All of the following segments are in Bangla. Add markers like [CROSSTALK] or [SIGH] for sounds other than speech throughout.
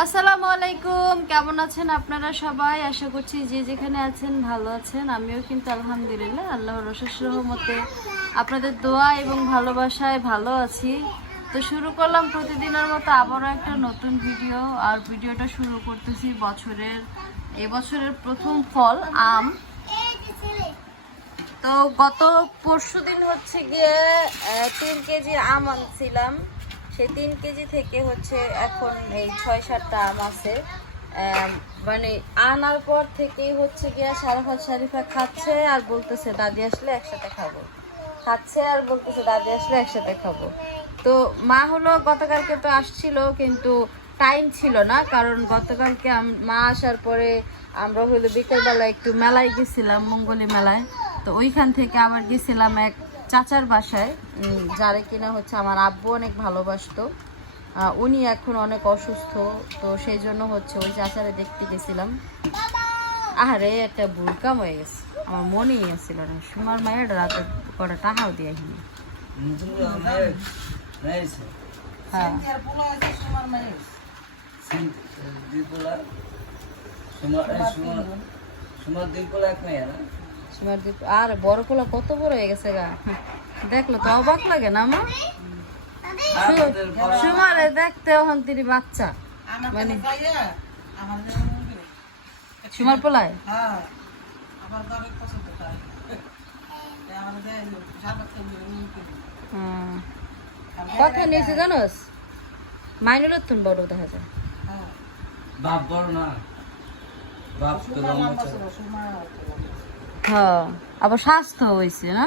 আসসালামু আলাইকুম, কেমন আছেন আপনারা সবাই? আশা করছি যে যেখানে আছেন ভালো আছেন। আমিও কিন্তু আলহামদুলিল্লাহ, আল্লাহর রসেস রহমতে আপনাদের দোয়া এবং ভালোবাসায় ভালো আছি। তো শুরু করলাম প্রতিদিনের মতো আবারও একটা নতুন ভিডিও। আর ভিডিওটা শুরু করতেছি বছরের এবছরের প্রথম ফল, আম। তো গত পরশু দিন হচ্ছে গিয়ে তিন কেজি আম আনছিলাম। সেই তিন কেজি থেকে হচ্ছে এখন এই ছয় সাতটা আম আছে। মানে আনার পর থেকেই হচ্ছে গিয়ে সারাফা শারিফা খাচ্ছে আর বলতেছে, দাদি আসলে একসাথে খাব। খাচ্ছে আর বলতেছে, দাদি আসলে একসাথে খাব। তো মা হলো, গতকালকে তো আসছিল কিন্তু টাইম ছিল না, কারণ গতকালকে মা আসার পরে আমরা হলো বিকেলবেলা একটু মেলায় গেছিলাম, মঙ্গলী মেলায়। তো ওইখান থেকে আবার গেছিলাম এক চাচার বাসায়। যারে কিনা হচ্ছে আমার আব্বু অনেক ভালোবাসতো। উনি এখন অনেক অসুস্থ তো সেই জন্য হচ্ছে ওই চাচারে দেখতে গেছিলাম। আরে একটা বুড়কাম হয়ে গেছে। আমার মনেই আসছিল না। সুমার মায়ের রাতে কটা টাকাও দিয়ে হ্যাঁ। আর বড় পোলা কত বড় হয়ে গেছে গা। দেখল তো অবাক লাগে না মা? সুমারে দেখতে এখন তিনি বাচ্চা। মানে সুমার পোলায়? হ্যাঁ। কত নিয়েছে জানোস? মাইনুলের তুন বড় দেখা যায়। বাপ বড় না। বাপ তো লম্বা হ্যাঁ আবার স্বাস্থ্য হয়েছে না?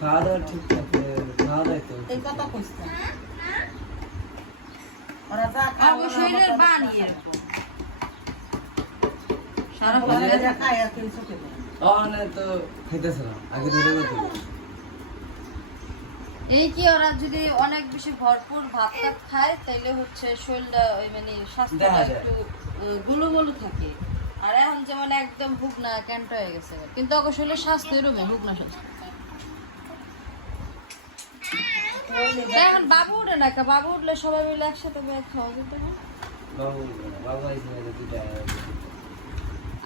খাওয়া দাওয়া ঠিক। থাকে খাওয়া দাওয়া তো আর ওই শরীরের বানিয়ে এরকম। সারা পথে অনে তো খাইতেছে না আগে ধরে গেছে এই কি ওরা যদি অনেক বেশি ভরপুর ভাত খায় তাইলে হচ্ছে শরীরটা ওই মানে স্বাস্থ্যটা একটু গুলো গুলো থাকে। আর এখন যেমন একদম হুকনা ক্যান্ট হয়ে গেছে কিন্তু শরীরের স্বাস্থ্য এরকম হুকনা স্বাস্থ্য। এখন বাবু উঠে না কা বাবু উঠলে সবাই মিলে একসাথে খাওয়া যেত না?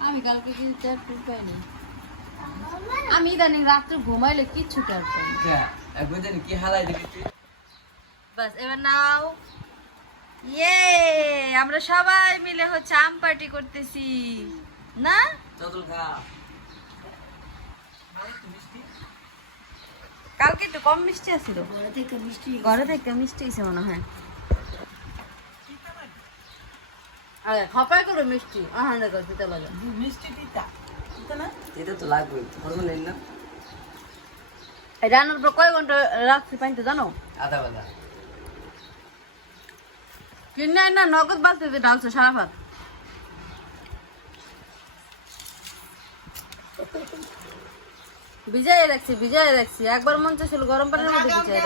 আমি কালকে কিন্তু পাইনি। আমি ইদানিং রাত্রে ঘুমাইলে কিচ্ছু ট্যাপ পাইনি বাস এবার নাও। ইয়ে আমরা সবাই মিলে হচ্ছে আম পার্টি করতেছি। না? কালকে একটু কম মিষ্টি আছিল। ঘরে থেকে মিষ্টি। আছে মনে হয়। আরে খপাই করে মিষ্টি। আহান দেখো দিতে লাগে। এটা তো লাগবে ফর্মাল না। রান্নার পর কয় ঘণ্টা রাখছি পাইতে জানো? আধা বেলা কিনে না নগদ বালতি ডালছে সারা ভাত। ভিজাই রাখছি ভিজাই রাখছি। একবার মন চাইছিল গরম পানির মধ্যে ভিজাই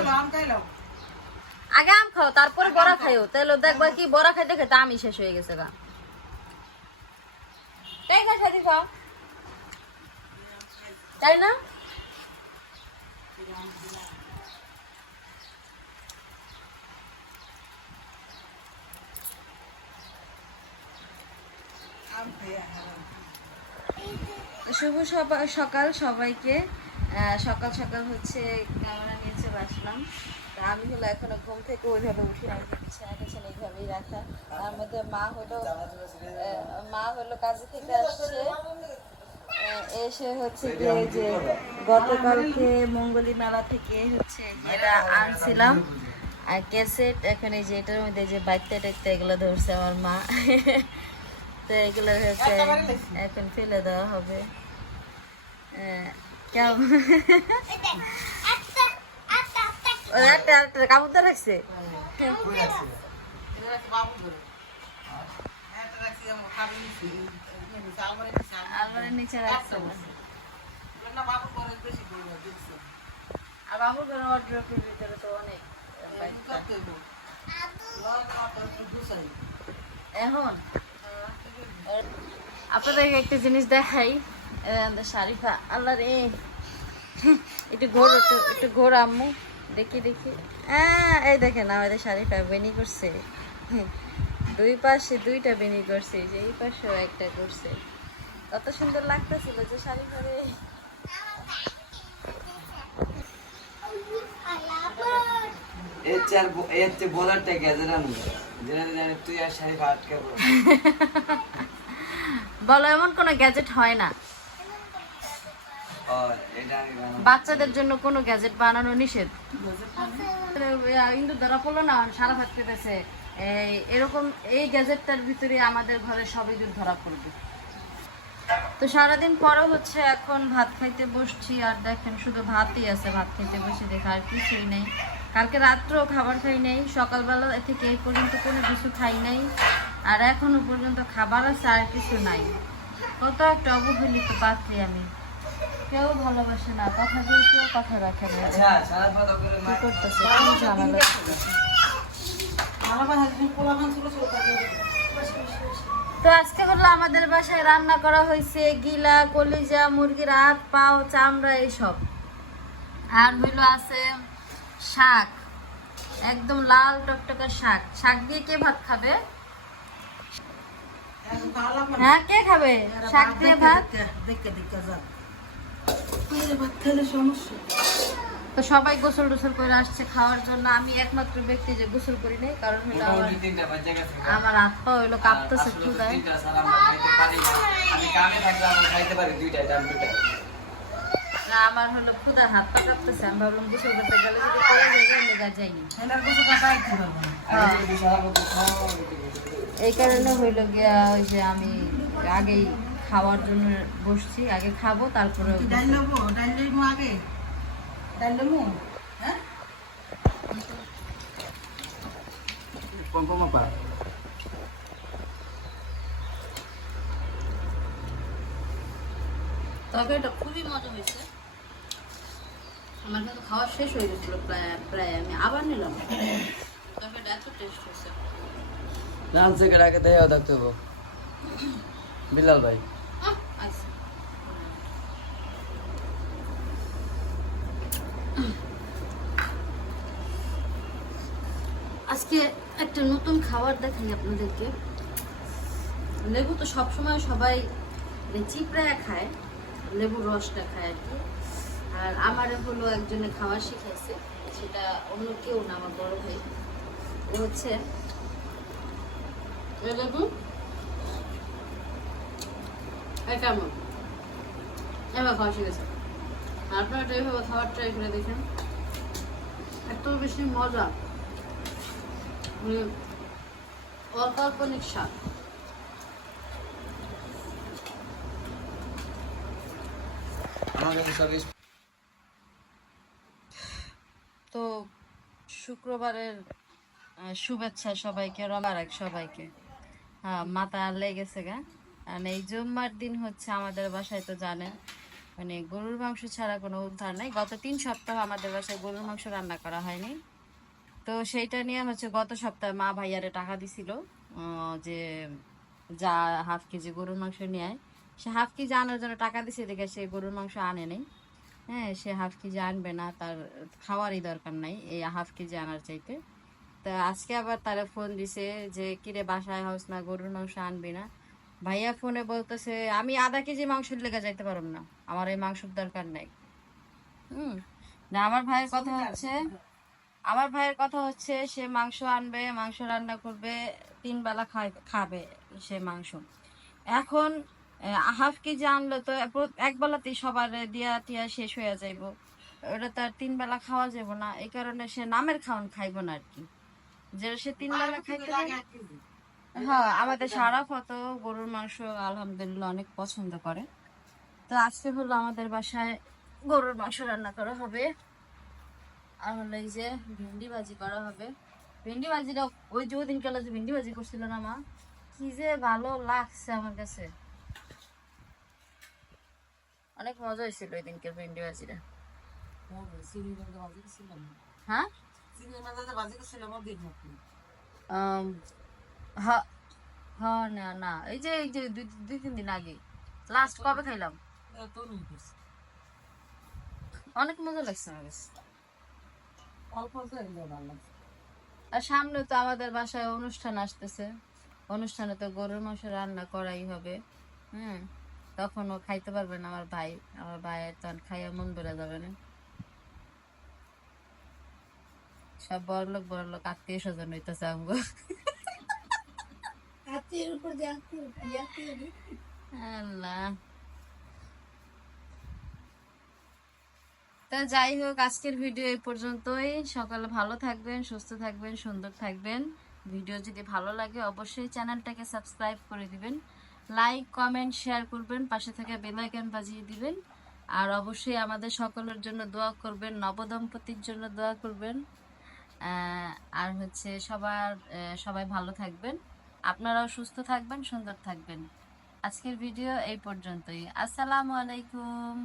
আগে আম খাও তারপরে বড়া খাইও। তাহলে দেখবা কি বড়া খাইতে খেতে আমি শেষ হয়ে গেছে গা। তাই না সাদি খাও। তাই না? শুভ সকাল সবাইকে। সকাল সকাল হচ্ছে ক্যামেরা নিয়ে চলে আসলাম। আমি হলো এখনও ঘুম থেকে ওইভাবে উঠি টিছানা এইভাবেই রাখা তার মধ্যে মা হলো মা হলো কাজে থেকে আসছে। এসে হচ্ছে গিয়ে যে গতকালকে মঙ্গলী মেলা থেকে হচ্ছে এটা আনছিলাম। আর ক্যাসেট এখন এই যে এটার মধ্যে যে বাইকটা টাইকটা এগুলো ধরছে আমার মা। তো এগুলো হচ্ছে এখন ফেলে দেওয়া হবে। কেমন? একটা একটা কাপড় রাখছে। আলমারির নিচে রাখছে। আর বাবুর ঘরে ভিতরে তো অনেক এখন? আপনাদেরকে একটা জিনিস দেখাই। শারিফা, আল্লাহ রে। একটু ঘোর একটু ঘোর আম্মু। দেখি দেখি। এই দেখেন আমাদের শারিফা বেনি করছে। দুই পাশে দুইটা বেনি করছে যে এই পাশেও একটা করছে। কত সুন্দর লাগতেছিল যে শারিফা রে। এর চেয়ে বলারটা গেছে [LAUGHS] বলো এমন কোনো গ্যাজেট হয় না। বাচ্চাদের জন্য কোনো গ্যাজেট বানানো নিষেধ? ইন্দু ধরা পড়ল না সারা ভাত পেতেছে এই এরকম এই গ্যাজেটটার ভিতরে আমাদের ঘরে সবাই দূর ধরা পড়বে। তো সারাদিন পরও হচ্ছে এখন ভাত খাইতে বসছি আর দেখেন শুধু ভাতই আছে ভাত খাইতে বসে দেখে আর কিছুই নেই। কালকে রাত্রেও খাবার খাই নাই সকালবেলা থেকে এই পর্যন্ত কোনো কিছু খাই নাই আর এখনও পর্যন্ত খাবার আছে আর কিছু নাই। কত একটা অবহেলিত পাত্রী আমি। কেউ ভালোবাসে না কথা দিয়ে কেউ কথা রাখে না। আচ্ছা করতেছে? তো আজকে হলো আমাদের বাসায় রান্না করা হয়েছে গিলা কলিজা মুরগির হাত পাও চামড়া এইসব। আর হইল আছে শাক। একদম লাল টকটকা শাক। শাক দিয়ে কে ভাত খাবে? হ্যাঁ কে খাবে? শাক দিয়ে ভাত? তো সবাই গোসল টোসল করে আসছে খাওয়ার জন্য। আমি একমাত্র ব্যক্তি যে গোসল করি নাই কারণ হলো আমার হাত পা হইল কাঁপতেছে ক্ষুদায়। আমি কামে থাকলে আমরা খাইতে পারি দুইটা ডাল দুইটা না আমার হলো ক্ষুদা হাত পা কাঁপতেছে আমি ভাবলাম গোসল করতে গেলে যদি করে যাই লেগা যাইনি খাওয়া এই কারণে হইল গিয়া ওই যে আমি আগেই খাওয়ার জন্য বসছি আগে খাব তারপরে ডাল নেব ডাল নেব আগে? ডাল নেব হ্যাঁ? কম পম্পমা পা তরকারিটা খুবই মজা হয়েছে। আমার কিন্তু খাওয়া শেষ হয়ে গেছিল প্রায় প্রায় আমি আবার নিলাম। তরকারিটা এত টেস্ট হয়েছে। থেকে আগে দেয়া থাকতে হবে। বিলাল ভাই। আচ্ছা। আজকে একটা নতুন খাবার দেখাই আপনাদেরকে। লেবু তো সবসময় সবাই চিপড়ায় খায় লেবুর রসটা খায় আর কি। আর আমার হলো একজনে খাওয়া শিখাইছে, সেটা অন্য কেউ না, আমার বড় ভাই। ও হচ্ছে শিখেছে আপনারা বেশি মজা। মানে অকল্পনিক স্বাদ। আমার কাছে সব তো শুক্রবারের শুভেচ্ছা সবাইকে রমারাক সবাইকে। হ্যাঁ মাথা লেগেছে গা। আর এই জুম্মার দিন হচ্ছে আমাদের বাসায়, তো জানেন মানে গরুর মাংস ছাড়া কোনো উদ্ধার নাই। গত তিন সপ্তাহ আমাদের বাসায় গরুর মাংস রান্না করা হয়নি। তো সেইটা নিয়ে হচ্ছে গত সপ্তাহে মা ভাইয়ারে টাকা দিছিল যে যা হাফ কেজি গরুর মাংস নিয়ে সে হাফ কেজি আনার জন্য টাকা দিছে দেখে সে গরুর মাংস আনে নেই। হ্যাঁ সে হাফ কেজি আনবে না তার খাওয়ারই দরকার নাই এই হাফ কেজি আনার চাইতে। তা আজকে আবার তারা ফোন দিছে যে কিরে বাসায় হাউস না গরুর মাংস আনবি না? ভাইয়া ফোনে বলতেছে আমি আধা কেজি মাংস লেগে যাইতে পারব না আমার এই মাংসের দরকার নাই। হুম না আমার ভাইয়ের কথা হচ্ছে আমার ভাইয়ের কথা হচ্ছে সে মাংস আনবে মাংস রান্না করবে তিন বেলা খাবে সে মাংস। এখন হাফ কেজি আনলে তো এক বেলাতেই সবার দিয়া টিয়া শেষ হয়ে যাইব। ওটা তার তিন বেলা খাওয়া যাব না এই কারণে সে নামের খাওয়ান খাইব না আর কি। যে সে তিন বেলা খাইতে হ্যাঁ আমাদের সারা কত গরুর মাংস আলহামদুলিল্লাহ অনেক পছন্দ করে। তো আজকে হলো আমাদের বাসায় গরুর মাংস রান্না করা হবে। আর হলো এই যে ভেন্ডি ভাজি করা হবে। ভেন্ডি ভাজিটা ওই যে ওই দিন কালে যে ভেন্ডি ভাজি করছিল না মা? কি যে ভালো লাগছে আমার কাছে। অনেক মজা হয়েছিল ওই দিনকে ভেন্ডি ভাজিটা হ্যাঁ হ্যাঁ? না না এই যে এই যে দুই তিন দিন আগে। লাস্ট কবে খাইলাম? অনেক মজা লাগছে আমার কাছে। আর সামনে তো আমাদের বাসায় অনুষ্ঠান আসতেছে। অনুষ্ঠানে তো গরুর মাংস রান্না করাই হবে। হুম। তখন ও খাইতে পারবে না আমার ভাই। আমার ভাইয়ের তখন খাইয়া মন বেড়ে যাবে না। সব বড় লোক বড় লোক আত্মীয় স্বজন হইতেছে আমগো। আল্লাহ। তা যাই হোক আজকের ভিডিও এই পর্যন্তই। সকালে ভালো থাকবেন সুস্থ থাকবেন সুন্দর থাকবেন। ভিডিও যদি ভালো লাগে অবশ্যই চ্যানেলটাকে সাবস্ক্রাইব করে দিবেন। লাইক কমেন্ট শেয়ার করবেন, পাশে থেকে বেলাইকান বাজিয়ে দিবেন। আর অবশ্যই আমাদের সকলের জন্য দোয়া করবেন, নবদম্পতির জন্য দোয়া করবেন। আর হচ্ছে সবার সবাই ভালো থাকবেন। আপনারাও সুস্থ থাকবেন, সুন্দর থাকবেন। আজকের ভিডিও এই পর্যন্তই। আসসালামু আলাইকুম।